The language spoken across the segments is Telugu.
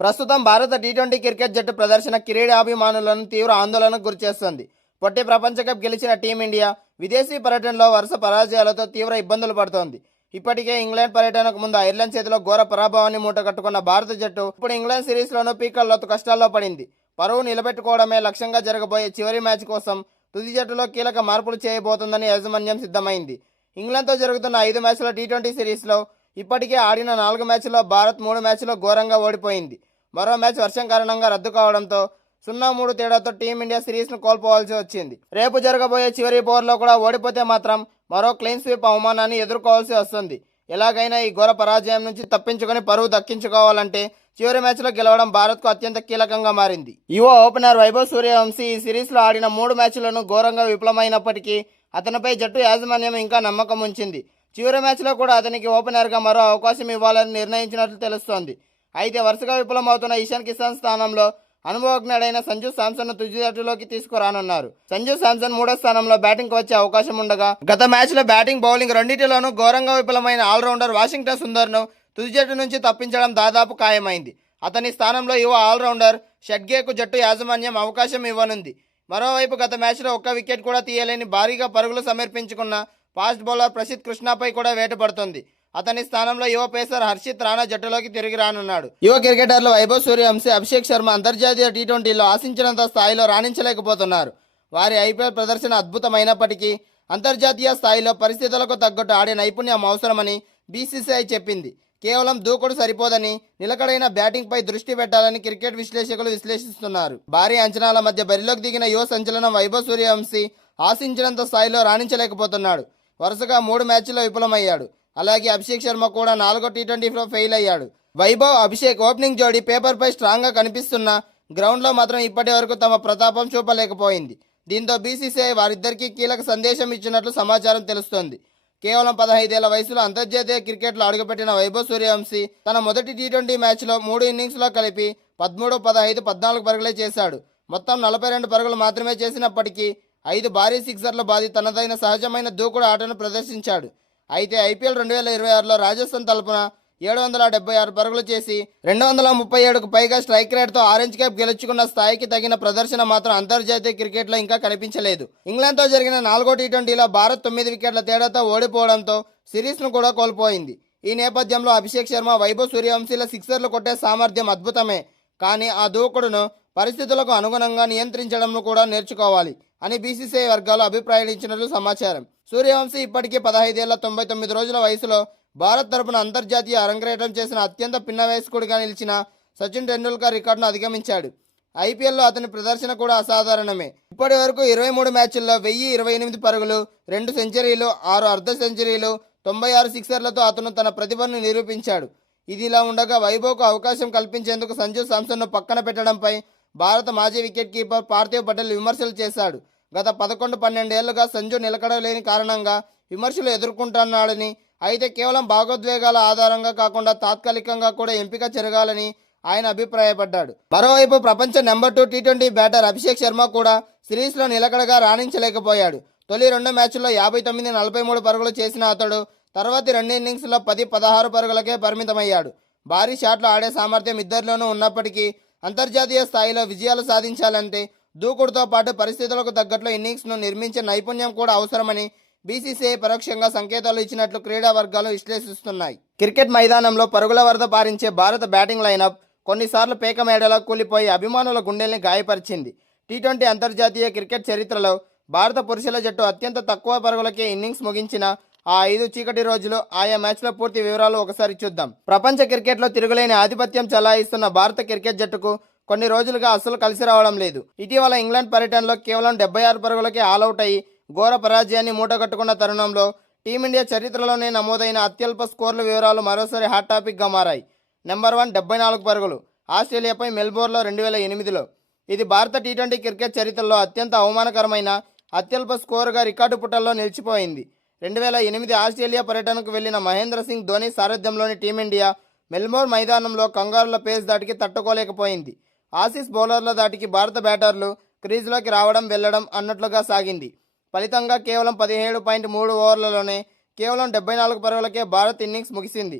ప్రస్తుతం భారత టీ20 క్రికెట్ జట్టు ప్రదర్శన క్రీడాభిమానులను తీవ్ర ఆందోళనకు గురిచేస్తోంది. పొట్టి ప్రపంచ కప్ గెలిచిన టీమిండియా విదేశీ పర్యటనలో వరుస పరాజయాలతో తీవ్ర ఇబ్బందులు పడుతోంది. ఇప్పటికే ఇంగ్లాండ్ పర్యటనకు ముందు ఐర్లాండ్ చేతిలో ఘోర పరాభవాన్ని మూటగట్టుకున్న భారత జట్టు ఇప్పుడు ఇంగ్లాండ్ సిరీస్లోనూ పీకల్లో కష్టాల్లో పడింది. పరువు నిలబెట్టుకోవడమే లక్ష్యంగా జరగబోయే చివరి మ్యాచ్ కోసం తుది జట్టులో కీలక మార్పులు చేయబోతోందని యాజమాన్యం సిద్ధమైంది. ఇంగ్లాండ్తో జరుగుతున్న 5 మ్యాచ్ల టీ20 సిరీస్లో ఇప్పటికే ఆడిన 4 మ్యాచ్ల్లో భారత్ 3 మ్యాచ్ల్లో ఘోరంగా ఓడిపోయింది. మరో మ్యాచ్ వర్షం కారణంగా రద్దు కావడంతో 0-3 తేడాతో టీమిండియా సిరీస్ను కోల్పోవాల్సి వచ్చింది. రేపు జరగబోయే చివరి ఓవర్లో కూడా ఓడిపోతే మాత్రం మరో క్లీన్ స్వీప్ అవమానాన్ని ఎదుర్కోవాల్సి వస్తుంది. ఎలాగైనా ఈ ఘోర పరాజయం నుంచి తప్పించుకొని పరువు దక్కించుకోవాలంటే చివరి మ్యాచ్లో గెలవడం భారత్కు అత్యంత కీలకంగా మారింది. యువ ఓపెనర్ వైభవ్ సూర్యవంశీ ఈ సిరీస్లో ఆడిన 3 మ్యాచ్లను ఘోరంగా విఫలమైనప్పటికీ అతనిపై జట్టు యాజమాన్యం ఇంకా నమ్మకం ఉంచింది. చివరి మ్యాచ్లో కూడా అతనికి ఓపెనర్గా మరో అవకాశం ఇవ్వాలని నిర్ణయించినట్లు తెలుస్తోంది. అయితే వరుసగా విఫలమవుతున్న ఇషాన్ కిషాన్ స్థానంలో అనుభవజ్ఞుడైన సంజు శాంసన్ను తుది జట్టులోకి తీసుకురానున్నారు. సంజు శాంసన్ 3వ స్థానంలో బ్యాటింగ్కి వచ్చే అవకాశం ఉండగా గత మ్యాచ్లో బ్యాటింగ్, బౌలింగ్ రెండింటిలోనూ ఘోరంగా విఫలమైన ఆల్రౌండర్ వాషింగ్టన్ సుందర్ను తుది జట్టు నుంచి తప్పించడం దాదాపు ఖాయమైంది. అతని స్థానంలో యువ ఆల్రౌండర్ షడ్గేకు జట్టు యాజమాన్యం అవకాశం ఇవ్వనుంది. మరోవైపు గత మ్యాచ్లో ఒక్క వికెట్ కూడా తీయలేని భారీగా పరుగులు సమర్పించుకున్న ఫాస్ట్ బౌలర్ ప్రసిద్ధ్ కృష్ణపై కూడా వేట పడుతోంది. అతని స్థానంలో యువ పేసర్ హర్షిత్ రాణా జట్టులోకి తిరిగి రానున్నాడు. యువ క్రికెటర్లు వైభవ్ సూర్యవంశీ, అభిషేక్ శర్మ అంతర్జాతీయ టీ20లో ఆశించినంత స్థాయిలో రాణించలేకపోతున్నారు. వారి ఐపీఎల్ ప్రదర్శన అద్భుతమైనప్పటికీ అంతర్జాతీయ స్థాయిలో పరిస్థితులకు తగ్గట్టు ఆడే నైపుణ్యం అవసరమని బీసీసీఐ చెప్పింది. కేవలం దూకుడు సరిపోదని నిలకడైన బ్యాటింగ్పై దృష్టి పెట్టాలని క్రికెట్ విశ్లేషకులు విశ్లేషిస్తున్నారు. భారీ అంచనాల మధ్య బరిలోకి దిగిన యువ సంచలనం వైభవ్ సూర్యవంశీ ఆశించినంత స్థాయిలో రాణించలేకపోతున్నాడు. వరుసగా 3 మ్యాచ్ల్లో విఫలమయ్యాడు. అలాగే అభిషేక్ శర్మ కూడా 4వ టీ20లో ఫెయిల్ అయ్యాడు. వైభవ్, అభిషేక్ ఓపెనింగ్ జోడీ పేపర్పై స్ట్రాంగ్గా కనిపిస్తున్న గ్రౌండ్లో మాత్రం ఇప్పటి వరకు తమ ప్రతాపం చూపలేకపోయింది. దీంతో బీసీసీఐ వారిద్దరికీ కీలక సందేశం ఇచ్చినట్లు సమాచారం తెలుస్తోంది. కేవలం 15 ఏళ్ల వయసులో అంతర్జాతీయ క్రికెట్లో అడుగుపెట్టిన వైభవ్ సూర్యవంశీ తన మొదటి టీ20 మ్యాచ్లో 3 ఇన్నింగ్స్లో కలిపి 13, 15, 14 పరుగులే చేశాడు. మొత్తం 42 పరుగులు మాత్రమే చేసినప్పటికీ 5 భారీ సిక్సర్లు బాది తనదైన సహజమైన దూకుడు ఆటను ప్రదర్శించాడు. అయితే ఐపీఎల్ 2026లో రాజస్థాన్ తరపున 776 పరుగులు చేసి 237కు పైగా స్ట్రైక్ రేట్తో ఆరెంజ్ క్యాప్ గెలుచుకున్న స్థాయికి తగిన ప్రదర్శన మాత్రం అంతర్జాతీయ క్రికెట్లో ఇంకా కనిపించలేదు. ఇంగ్లాండ్తో జరిగిన 4వ టీ20లో భారత్ 9 వికెట్ల తేడాతో ఓడిపోవడంతో సిరీస్ను కూడా కోల్పోయింది. ఈ నేపథ్యంలో అభిషేక్ శర్మ, వైభవ్ సూర్యవంశీల సిక్సర్లు కొట్టే సామర్థ్యం అద్భుతమే, కానీ ఆ దూకుడును పరిస్థితులకు అనుగుణంగా నియంత్రించడంను కూడా నేర్చుకోవాలి అని బీసీసీఐ వర్గాలు అభిప్రాయించినట్లు సమాచారం. సూర్యవంశీ ఇప్పటికే 15 ఏళ్ల 99 రోజుల వయసులో భారత్ తరపున అంతర్జాతీయ అరంగేట్రం చేసిన అత్యంత పిన్న వయస్కుడిగా నిలిచిన సచిన్ టెండూల్కర్ రికార్డును అధిగమించాడు. ఐపీఎల్లో అతని ప్రదర్శన కూడా అసాధారణమే. ఇప్పటి వరకు 23 మ్యాచ్ల్లో 1028 పరుగులు, 2 సెంచరీలు, 6 అర్ధ సెంచరీలు, 96 సిక్సర్లతో అతను తన ప్రతిభను నిరూపించాడు. ఇదిలా ఉండగా వైభవ్కు అవకాశం కల్పించేందుకు సంజు శాంసన్ను పక్కన పెట్టడంపై భారత మాజీ వికెట్ కీపర్ పార్థివ్ పటేల్ విమర్శలు చేశాడు. గత 11-12 ఏళ్లుగా సంజు నిలకడలేని కారణంగా విమర్శలు ఎదుర్కొంటున్నాడని, అయితే కేవలం భావోద్వేగాల ఆధారంగా కాకుండా తాత్కాలికంగా కూడా ఎంపిక జరగాలని ఆయన అభిప్రాయపడ్డాడు. మరోవైపు ప్రపంచ number 2 T20 batter Abhishek Sharma కూడా సిరీస్లో నిలకడగా రాణించలేకపోయాడు. తొలి 2 మ్యాచ్ల్లో 59, 43 పరుగులు చేసిన అతడు తర్వాతి 2 ఇన్నింగ్స్లో 10, 16 పరుగులకే పరిమితమయ్యాడు. భారీ షాట్లు ఆడే సామర్థ్యం ఇద్దరిలోనూ ఉన్నప్పటికీ అంతర్జాతీయ స్థాయిలో విజయాలు సాధించాలంటే దూకుడుతో పాటు పరిస్థితులకు తగ్గట్లు ఇన్నింగ్స్ను నిర్మించే నైపుణ్యం కూడా అవసరమని బీసీసీఐ పరోక్షంగా సంకేతాలు ఇచ్చినట్లు క్రీడా వర్గాలు విశ్లేషిస్తున్నాయి. క్రికెట్ మైదానంలో పరుగుల వరద పారించే భారత బ్యాటింగ్ లైనప్ కొన్నిసార్లు పేక మేడలో కూలిపోయి అభిమానుల గుండెల్ని గాయపరిచింది. టీ20 అంతర్జాతీయ క్రికెట్ చరిత్రలో భారత పురుషుల జట్టు అత్యంత తక్కువ పరుగులకే ఇన్నింగ్స్ ముగించిన ఆ 5 చీకటి రోజులు, ఆయా మ్యాచ్ల పూర్తి వివరాలు ఒకసారి చూద్దాం. ప్రపంచ క్రికెట్లో తిరుగులేని ఆధిపత్యం చలాయిస్తున్న భారత క్రికెట్ జట్టుకు కొన్ని రోజులుగా అస్సలు కలిసి రావడం లేదు. ఇటీవల ఇంగ్లాండ్ పర్యటనలో కేవలం 76 పరుగులకే ఆలౌట్ అయ్యి ఘోర పరాజయాన్ని మూటగట్టుకున్న తరుణంలో టీమిండియా చరిత్రలోనే నమోదైన అత్యల్ప స్కోర్ల వివరాలు మరోసారి హాట్ టాపిక్గా మారాయి. నెంబర్ 1 74 పరుగులు ఆస్ట్రేలియాపై మెల్బోర్న్లో 2008లో. ఇది భారత టీ20 క్రికెట్ చరిత్రలో అత్యంత అవమానకరమైన అత్యల్ప స్కోరుగా రికార్డు పుటల్లో నిలిచిపోయింది. 2008 ఆస్ట్రేలియా పర్యటనకు వెళ్లిన మహేంద్ర సింగ్ ధోని సారథ్యంలోని టీమిండియా మెల్బోర్న్ మైదానంలో కంగారుల పేస్ దాటికి తట్టుకోలేకపోయింది. ఆసీస్ బౌలర్ల దాటికి భారత బ్యాటర్లు క్రీజ్లోకి రావడం వెళ్లడం అన్నట్లుగా సాగింది. ఫలితంగా కేవలం 17.3 ఓవర్లలోనే కేవలం 74 పరుగులకే భారత్ ఇన్నింగ్స్ ముగిసింది.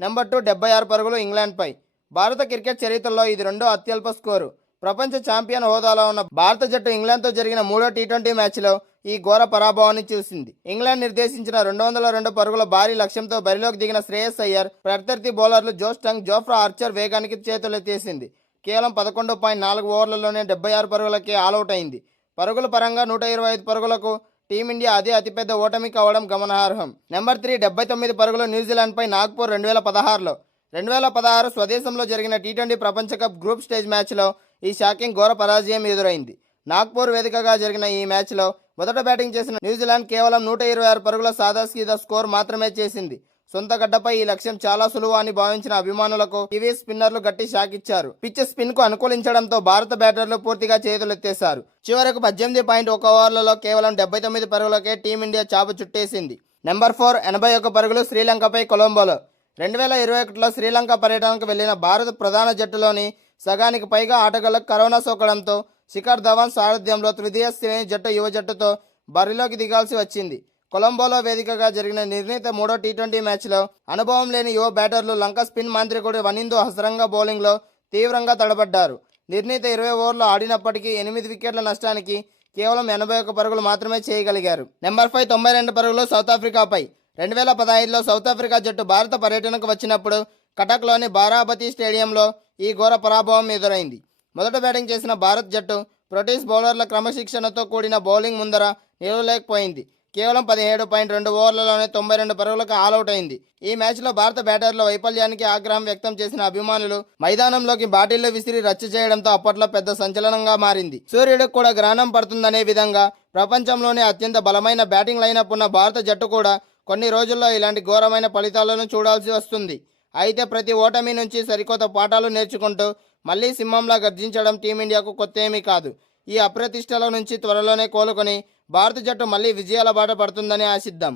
నెంబర్ 2 76 పరుగులు ఇంగ్లాండ్పై. భారత క్రికెట్ చరిత్రలో ఇది రెండో అత్యల్ప స్కోరు. ప్రపంచ ఛాంపియన్ హోదాలో ఉన్న భారత జట్టు ఇంగ్లాండ్తో జరిగిన మూడో టీ20 మ్యాచ్లో ఈ ఘోర పరాభవాన్ని చూసింది. ఇంగ్లాండ్ నిర్దేశించిన 202 పరుగుల భారీ లక్ష్యంతో బరిలోకి దిగిన శ్రేయస్ అయ్యర్ ప్రత్యర్థి బౌలర్లు జోస్ టంగ్, జోఫ్రా ఆర్చర్ వేగానికి చేతులెత్తేసింది. కేవలం 11.4 ఓవర్లలోనే 76 పరుగులకే ఆలౌట్ అయింది. పరుగుల పరంగా 125 పరుగులకు టీమిండియా అదే అతిపెద్ద ఓటమి కావడం గమనార్హం. నెంబర్ 3 79 పరుగులు న్యూజిలాండ్పై నాగ్పూర్ 2016లో. 2016 స్వదేశంలో జరిగిన టీ20 ప్రపంచ కప్ గ్రూప్ స్టేజ్ మ్యాచ్లో ఈ షాకింగ్ ఘోర పరాజయం ఎదురైంది. నాగ్పూర్ వేదికగా జరిగిన ఈ మ్యాచ్లో మొదట బ్యాటింగ్ చేసిన న్యూజిలాండ్ కేవలం 126 పరుగుల సాదాసీదా స్కోర్ మాత్రమే చేసింది. సొంత గడ్డపై ఈ లక్ష్యం చాలా సులువు అని భావించిన అభిమానులకు కివీ స్పిన్నర్లు గట్టి షాక్ ఇచ్చారు. పిచ్ స్పిన్ కు అనుకూలించడంతో భారత బ్యాటర్లు పూర్తిగా చేతులెత్తేశారు. చివరకు 18.1 ఓవర్లలో కేవలం 79 పరుగులకే టీమిండియా చాపు చుట్టేసింది. నెంబర్ 4 81 పరుగులు శ్రీలంకపై కొలంబోలో. 2021లో శ్రీలంక పర్యటనకు వెళ్లిన భారత ప్రధాన జట్టులోని సగానికి పైగా ఆటగాళ్లకు కరోనా సోకడంతో శిఖర్ ధవన్ సారథ్యంలో తృతీయ శ్రేణి జట్టు యువ జట్టుతో బరిలోకి దిగాల్సి వచ్చింది. కొలంబోలో వేదికగా జరిగిన నిర్ణీత మూడో టీ20 మ్యాచ్లో అనుభవం లేని యువ బ్యాటర్లు లంక స్పిన్ మాంత్రికుడు వనిందు హసరంగా బౌలింగ్లో తీవ్రంగా తడబడ్డారు. నిర్ణీత 20 ఓవర్లు ఆడినప్పటికీ 8 వికెట్ల నష్టానికి కేవలం 81 పరుగులు మాత్రమే చేయగలిగారు. నెంబర్ 5 92 పరుగులు సౌత్ ఆఫ్రికాపై. 2015లో సౌత్ ఆఫ్రికా జట్టు భారత పర్యటనకు వచ్చినప్పుడు కటక్లోని బారాబతి స్టేడియంలో ఈ ఘోర పరాభవం ఎదురైంది. మొదట బ్యాటింగ్ చేసిన భారత్ జట్టు బ్రిటిష్ బౌలర్ల క్రమశిక్షణతో కూడిన బౌలింగ్ ముందర నిలవలేకపోయింది. కేవలం 17.2 ఓవర్లలోనే 92 పరుగులకు ఆలౌట్ అయింది. ఈ మ్యాచ్లో భారత బ్యాటర్ల వైఫల్యానికి ఆగ్రహం వ్యక్తం చేసిన అభిమానులు మైదానంలోకి బాటిళ్లు విసిరి రచ్చ చేయడంతో అప్పట్లో పెద్ద సంచలనంగా మారింది. సూర్యుడికి కూడా గ్రహణం పడుతుందనే విధంగా ప్రపంచంలోనే అత్యంత బలమైన బ్యాటింగ్ లైనప్ ఉన్న భారత జట్టు కూడా కొన్ని రోజుల్లో ఇలాంటి ఘోరమైన ఫలితాలను చూడాల్సి వస్తుంది. అయితే ప్రతి ఓటమి నుంచి సరికొత్త పాఠాలు నేర్చుకుంటూ మళ్లీ సింహంలా గర్జించడం టీమిండియాకు కొత్త ఏమీ కాదు. ఈ అప్రతిష్టల నుంచి త్వరలోనే కోలుకొని భారత జట్టు మళ్లీ విజయాల బాట పడుతుందని ఆశిద్దాం.